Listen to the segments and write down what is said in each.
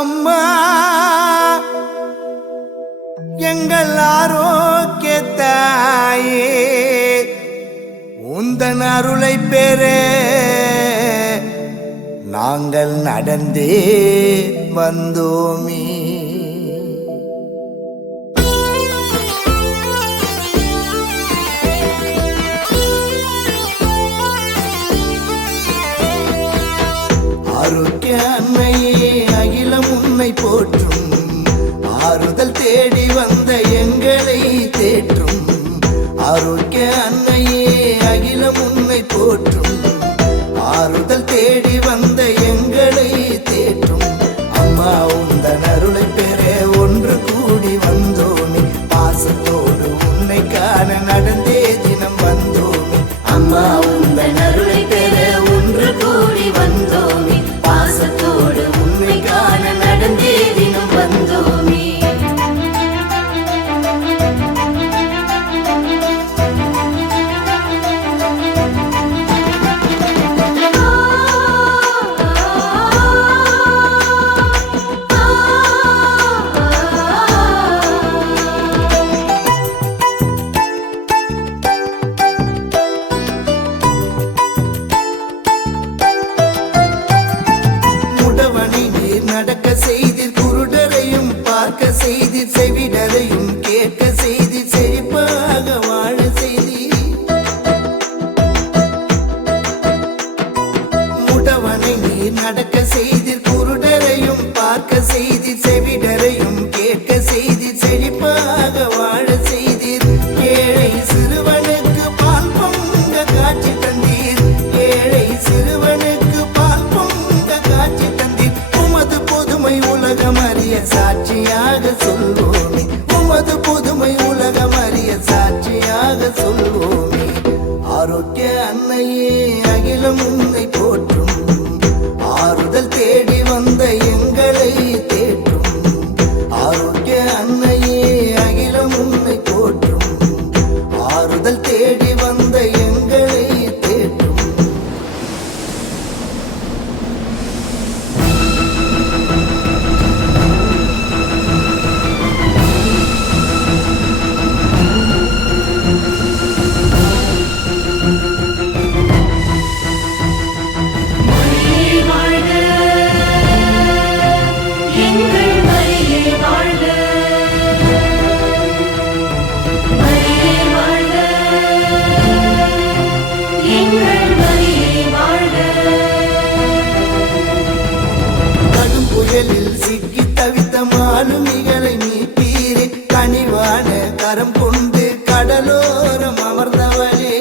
அம்மா எங்கள் ஆரோக்கிய தாயே உந்தன் அருளை பெற நாங்கள் நடந்தே வந்தோமே. அகிலம் உன்னை போற்றும். ஆறுதல் தேடி வந்த எங்களை தேற்றும். ஆரோக்கிய நடக்க செய்தி குருடரையும் பார்க்க செய்தி செவிடரையும் கேட்க செய்தி செழிப்பாக வாழ செய்தி முடவனை நீர் நடக்க செய்தி குருடரையும் பார்க்க செய்தி செவிட புயலில் சிக்கி தவித்த மாலுமிகளை மீட்டீரே கனிவான கரம் கொண்டு கடலோரம் அமர்ந்தவனே.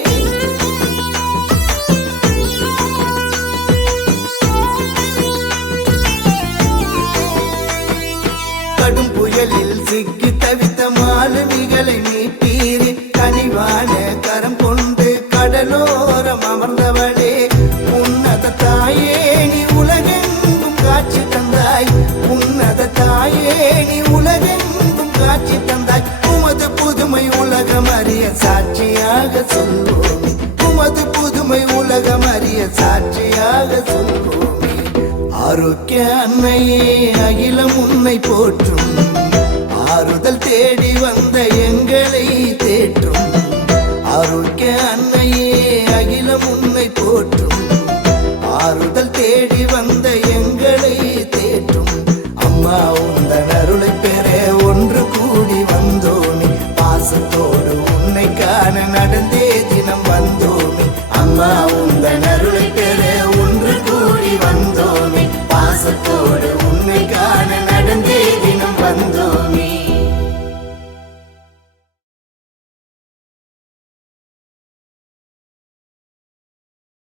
கடும் புயலில் சிக்கி தவித்த மாலுமிகளை புதுமை உலகம் அறிய சாட்சியாக சொல்வோமே. உமது புதுமை உலகம் அறிய சாட்சியாக சொல்வோமே. ஆரோக்கிய அன்னையே அகிலம் உன்னை போற்றும். ஆறுதல் தேடி வந்த எங்களை தேற்றும். ஆரோக்கிய அன்னையே அகிலம் உன்னை போற்றும். ஆறுதல் தேடி வந்த எங்களை தேற்றும். அம்மா நடந்தே